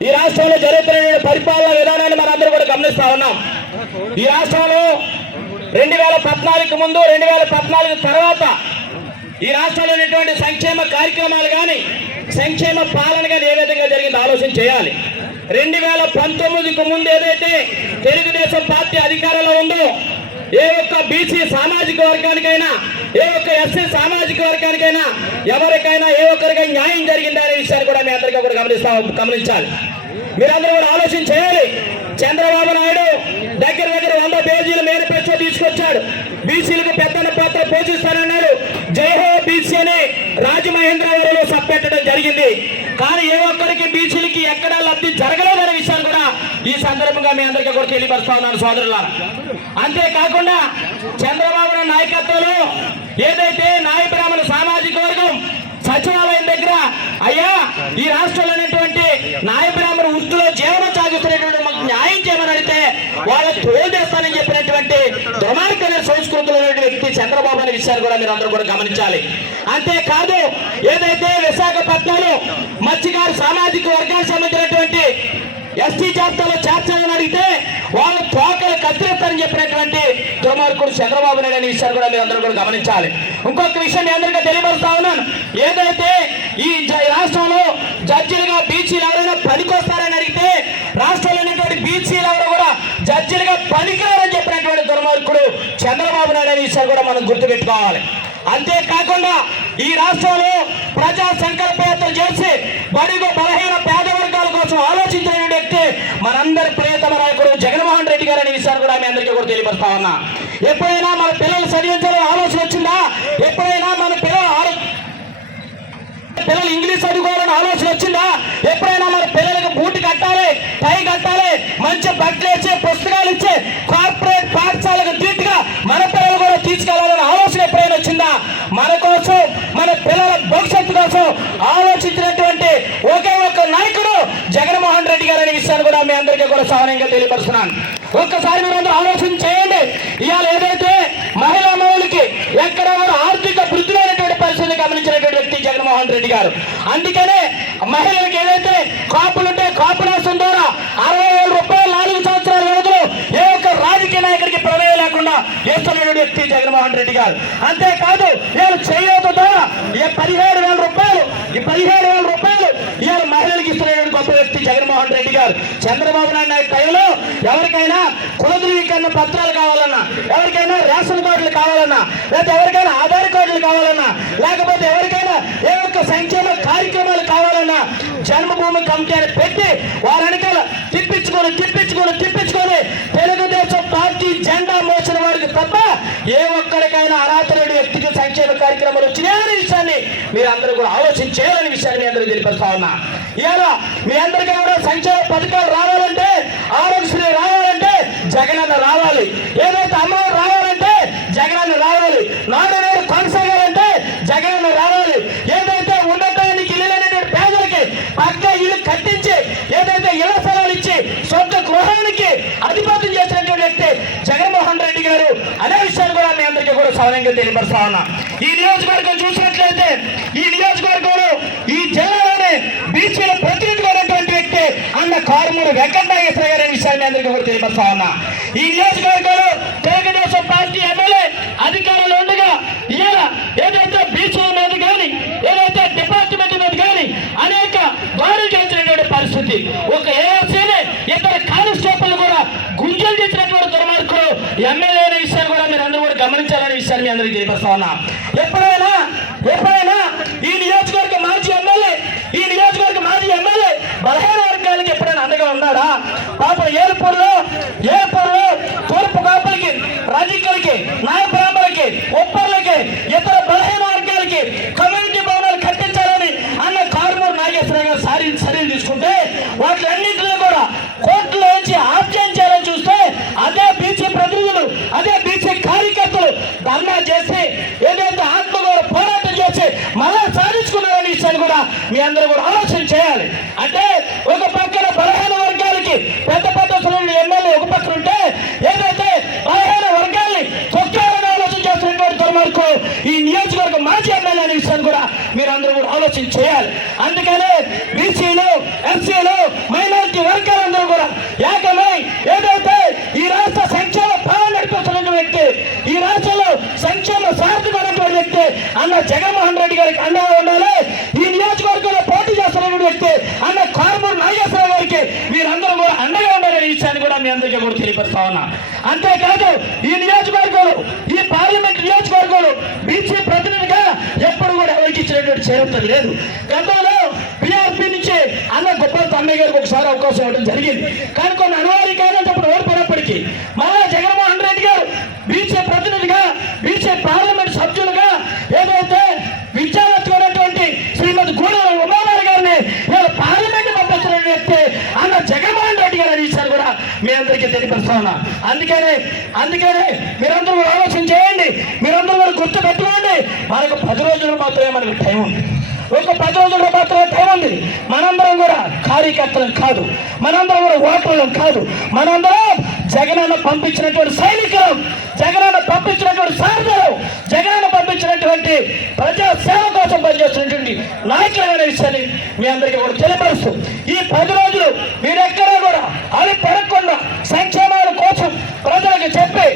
ఈ రాష్ట్రంలో జరుగుతున్న పరిపాలన విధానాన్ని మనందరూ కూడా గమనిస్తా ఉన్నాం. ఈ రాష్ట్రంలో రెండు వేల పద్నాలుగు ముందు రెండు వేల పద్నాలుగు తర్వాత ఈ రాష్ట్రంలో ఉన్నటువంటి సంక్షేమ కార్యక్రమాలు కానీ సంక్షేమ పాలన కానీ ఏ విధంగా జరిగింది ఆలోచన చేయాలి. రెండు వేల పంతొమ్మిదికి ముందు ఏదైతే తెలుగుదేశం పార్టీ అధికారంలో ఉందో ఏ ఒక్క బీసీ సామాజిక వర్గానికైనా ఏ ఒక్క ఎస్సీ సామాజిక వర్గానికైనా ఎవరికైనా ఏ ఒక్కరికి విషయాన్ని కూడా గమనిస్తా గమనించాలి. మీరందరూ కూడా ఆలోచన చేయాలి. చంద్రబాబు నాయుడు దగ్గర దగ్గర వంద పేజీల మేనిఫెస్టో తీసుకొచ్చాడు. బీసీలకు పెద్దన పాత్ర పోషిస్తానన్నాడు. జై బీసీ అని రాజమహేంద్రవరంలో సప్పెట్టడం జరిగింది. కానీ ఏ ఒక్కరికి బీసీలకి ఎక్కడా లబ్ధి జరగలేదనే విషయాన్ని కూడా ఈ సందర్భంగా మీ అందరికీ కూడా తెలియపరుస్తా ఉన్నాను సోదరులారా. అంతేకాకుండా చంద్రబాబు నాయకత్వంలో ఏదైతే ఉన్నటువంటి వ్యక్తి చంద్రబాబు అనే విషయాన్ని కూడా మీరు అందరూ కూడా గమనించాలి. అంతేకాదు ఏదైతే విశాఖపట్నంలో మత్స్యకారు సామాజిక వర్గానికి సంబంధించినటువంటి ఎస్టీ జాబితాలో చేర్చాలని అడిగితే వాళ్ళ తోకలు కత్తిరిస్తారని చెప్పినటువంటి దుర్మార్గుడు చంద్రబాబు నాయుడు అనే విషయాన్ని కూడా మీరు అందరూ కూడా గమనించాలి. ఇంకొక విషయం నేను అందరికీ తెలియపరుస్తా ఉన్నాను. ఏదైతే ఈ రాష్ట్రంలో జడ్జీలుగా బీసీలు ఎవరైనా పనికొస్తారని అడిగితే రాష్ట్రంలో ఉన్నటువంటి బీసీలు ఎవరు కూడా జడ్జీలుగా పనికి దుర్మార్గుడు చంద్రబాబు నాయుడు అనే విషయాన్ని కూడా మనం గుర్తుపెట్టుకోవాలి. అంతేకాకుండా ఈ రాష్ట్రంలో ప్రజా సంకల్పయాత్ర చేసి బడిగో బలహీన పేద వర్గాల కోసం ఆలోచించిన వ్యక్తి మనందరి ప్రియతమ నాయకుడు జగన్మోహన్ రెడ్డి గారు అనే విషయాన్ని కూడా మీ అందరికీ కూడా తెలియపరుస్తా ఉన్నా. ఎప్పుడైనా మన పిల్లలు చదివించాలని ఆలోచన వచ్చిందా? ఎప్పుడైనా మన పిల్లలు పిల్లలు ఇంగ్లీష్ చదువుకోవాలని ఆలోచన వచ్చిందా? ఎప్పుడైనా మన పిల్లలకు బూటి కట్టాలి టై కట్టాలి మంచి బట్టలు ఇచ్చి పుస్తకాలు ఇచ్చి కార్పొరేట్ పాఠశాలకు ధీటుగా మన పిల్లలు కూడా తీసుకెళ్ళాలని ఆలోచన ఎప్పుడైనా వచ్చిందా మన కోసం మన పిల్లల భవిష్యత్తు కోసం ఆలోచించినటువంటి ఒకే ఒక్క నాయకుడు జగన్మోహన్ రెడ్డి గారు అనే విషయాన్ని కూడా మీ అందరికీ కూడా సవనంగా తెలియపరుస్తున్నాను. ఒక్కసారి మీరు అందరూ ఆలోచన చేయండి. ఇవాళ ఏదైతే మహిళా మౌలికి ఎక్కడ ఆర్థిక వృద్ధి లేనటువంటి పరిస్థితిని గమనించినటువంటి వ్యక్తి జగన్మోహన్ రెడ్డి గారు. అందుకనే మహిళలకు ఏదైతే కాపులుంటే కాపు రాష్ట్రం ద్వారా అరవై వేల రూపాయలు నాలుగు సంవత్సరాల వ్యవధిలో ఏ ఒక్క రాజకీయ నాయకుడికి ప్రమేయం లేకుండా ఇస్తున్నటువంటి వ్యక్తి జగన్మోహన్ రెడ్డి గారు. అంతేకాదు వీళ్ళు చేయూత ద్వారా ఈ పదిహేడు వేల రూపాయలు ఈ పదిహేడు వేల రూపాయలు ఇవాళ మహిళలకు ఇస్తున్నటువంటి గొప్ప వ్యక్తి జగన్మోహన్ రెడ్డి గారు. చంద్రబాబు నాయుడు నాయుడు టైంలో ఎవరికైనా కుల ధృవీకరణ పత్రాలు కావాలన్నా ఎవరికైనా రేషన్ కార్డులు కావాలన్నా లేకపోతే ఎవరికైనా ఆధార్ కార్డులు కావాలన్నా లేకపోతే ఎవరికైనా ఏ ఒక్క సంక్షేమ కార్యక్రమాలు కావాలన్నా జన్మభూమి కమిటీ అని పెట్టి వారి వెనకాల తిప్పించుకొని తిప్పించుకొని తిప్పించుకొని తెలుగుదేశం పార్టీ జెండా మోసిన వారికి తప్ప ఏ ఒక్కరికైనా అర్హత లేని సంక్షేమ కార్యక్రమాలు వచ్చినాయనే విషయాన్ని మీరు అందరూ కూడా ఆలోచన చేయాలనే విషయాన్ని మీ అందరూ తెలిపిస్తా ఉన్నా. ఇవాళ మీ అందరికీ కూడా సంక్షేమ పథకాలు రావాలంటే ఆరోగ్యశ్రీ రావాలంటే జగనన్న రావాలి. ఏదైతే అమ్మాయి రావాలంటే జగనన్న రావాలి. నాడు నేడు కొనసాగాలంటే జగనన్న రావాలి. ఏదైతే ఉండటానికి ఇల్లు పేదలకి పక్క ఇల్లు కట్టించి ఏదైతే ఇళ్ళ స్థలాలు ఇచ్చి సొంత గృహానికి అధిపతి చేసినటువంటి వ్యక్తి జగన్మోహన్ రెడ్డి గారు అనే విషయం కూడా తెలియపరుస్తా ఉన్నా. ఈ నియోజకవర్గం చూసినట్లయితే ఈ నియోజకవర్గంలో ఈ జిల్లాలోనే బీసీల ప్రతినిధిగా వ్యక్తి అన్న కారుమూరు వెంకటనాగేశ్వర గారి విషయాన్ని అందరికీ కూడా తెలియపరుస్తా ఉన్నా. ఈ నియోజకవర్గంలో తెలుగుదేశం పార్టీ ఎమ్మెల్యే అధికారంలో ఉండగా ఇవాళ ఏదైతే బీసీల మీద కానీ ఏదైతే డిపార్ట్మెంట్ మీద కానీ అనేక దాడులు చేసినటువంటి పరిస్థితి. ఒక ఏఎస్సీని ఇద్దరు కానిస్టేబుల్ కూడా గుంజలు చేసినటువంటి దుర్మార్గులు ఎమ్మెల్యే అనే విషయాన్ని కూడా మీరు అందరూ కూడా గమనించాలనే తెలియజేస్తా ఉన్నా ఎప్పుడైనా ఎప్పుడైనా ఈ నియోజకవర్గ మాజీ ఎమ్మెల్యే ఈ నియోజకవర్గ మాజీ ఎమ్మెల్యే బలహీన వర్గాలకి ఎప్పుడైనా అండగా ఉన్నాడా? పాప ఏర్పూర్లో ఏర్పూర్లో తూర్పు కాపులకి రజికలకి నాయ బ్రాహ్మణులకి ఉప్పర్లకి ఇతర అన్నా చేసి ఏదైతే ఆత్మగౌరవ పోరాటం చేసి మళ్ళా సాధించుకున్నారని విషయాన్ని కూడా మీ అందరూ కూడా ఆలోచన చేయాలి. అంటే ఒక పక్కన బలహీన వర్గాలకి పెద్ద పెద్ద ఎమ్మెల్యే ఒక పక్కన ఉంటే ఏదైతే బలహీన వర్గాల్ని తొక్కాలని ఆలోచన చేస్తున్నటువంటి దుర్మార్కు ఈ నియోజకవర్గం మాజీ ఎమ్మెల్యే అనే విషయాన్ని కూడా మీరు అందరూ కూడా ఆలోచన చేయాలి. అందుకనే బీసీలు ఎస్సీలు మైనారిటీ వర్గాలందరూ కూడా ఏకమై ఏదైతే ఈ రాష్ట్ర సంక్షేమ పాలన నడిపిస్తున్న వ్యక్తి ఈ రాష్ట్ర విషయంలో సంక్షేమ సార్థకమైనటువంటి వ్యక్తి అన్న జగన్మోహన్ రెడ్డి గారికి అండగా ఉండాలి. ఈ నియోజకవర్గంలో పోటీ చేస్తున్న వ్యక్తి అన్న కార్మూర్ నాగేశ్వరరావు గారికి వీరందరూ కూడా అండగా ఉండాలనే విషయాన్ని కూడా మీ అందరికీ కూడా తెలియపరుస్తా ఉన్నా. అంతేకాదు ఈ నియోజకవర్గంలో ఈ పార్లమెంట్ నియోజకవర్గంలో బీసీ ప్రతినిధిగా ఎప్పుడు కూడా ఎవరికి ఇచ్చినటువంటి చరిత్ర లేదు. గతంలో బీఆర్పీ నుంచి అన్న గొప్ప తమ్మయ్య గారికి ఒకసారి అవకాశం ఇవ్వడం జరిగింది. కానీ కొన్ని అనివార్య కారణాలు ఓడిపోయినప్పటికీ మన మీ అందరికీ తెలియపరుస్తా ఉన్నా అందుకనే అందుకనే మీరందరూ ఆలోచన చేయండి. మీరందరూ కూడా గుర్తు పెట్టుకోండి మనకు పది రోజులు మాత్రమే మనకు టైం ఉంది. ఒక పది రోజుల్లో మాత్రమే టైం ఉంది. మనందరం కూడా కార్యకర్తలం కాదు. మనందరం కూడా ఓటర్లం కాదు. మనందరం జగనన్న పంపించినటువంటి సైనికులు. జగనన్న పంపించినటువంటి సారథులు. జగనన్న పంపించినటువంటి ప్రజా సేవ కోసం పనిచేస్తున్నటువంటి నాయకులైన విషయాన్ని మీ అందరికీ కూడా తెలియపరుస్తూ ఈ పది రోజులు మీరెక్కడా కూడా అది పెరగకుండా సంక్షేమాల కోసం ప్రజలకు చెప్పి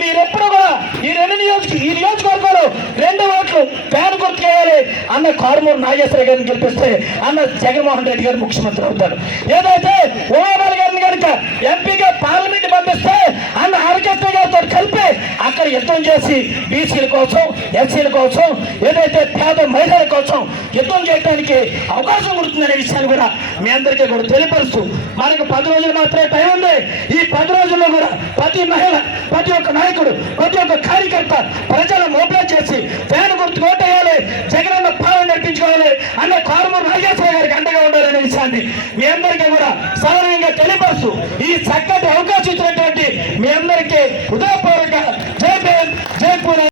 మీరెప్పుడు కూడా ఈ రెండు నియోజక ఈ నియోజకవర్గంలో రెండు ఓట్లు ఫ్యాన్ గుర్తు చేయాలి అన్న కారుమూరు నాగేశ్వర గారిని గెలిపిస్తే అన్న జగన్మోహన్ రెడ్డి గారు ముఖ్యమంత్రి అవుతారు. ఏదైతే ఉమాబాల గారిని కనుక ఎంపీగా పార్లమెంట్ పంపిస్తే అన్న ఆర్కెస్ట్రా గారితో కలిపి అక్కడ యుద్ధం చేసి బీసీల కోసం ఎస్సీల కోసం ఏదైతే పేద మహిళల కోసం యుద్ధం చేయడానికి అవకాశం ఉంటుందనే విషయాన్ని కూడా మీ అందరికీ కూడా తెలియపరుస్తూ మనకు పది రోజులు మాత్రమే టైం ఉంది. ఈ పది రోజుల్లో కూడా ప్రతి మహిళ ప్రతి ఒక్క నాయకుడు ప్రతి ఒక్క కార్యకర్త ప్రజలు మోబిలైజ్ చేసి ఫ్యాన్ గుర్తు కోటేయాలి జగనన్న పాలన నడిపించుకోవాలి అన్న కారుమూరు నాగేశ్వర గారికి అండగా ఉండాలనే విషయాన్ని మీ అందరికీ కూడా సవరణంగా తెలియపరుస్తూ ఈ చక్కటి అవకాశం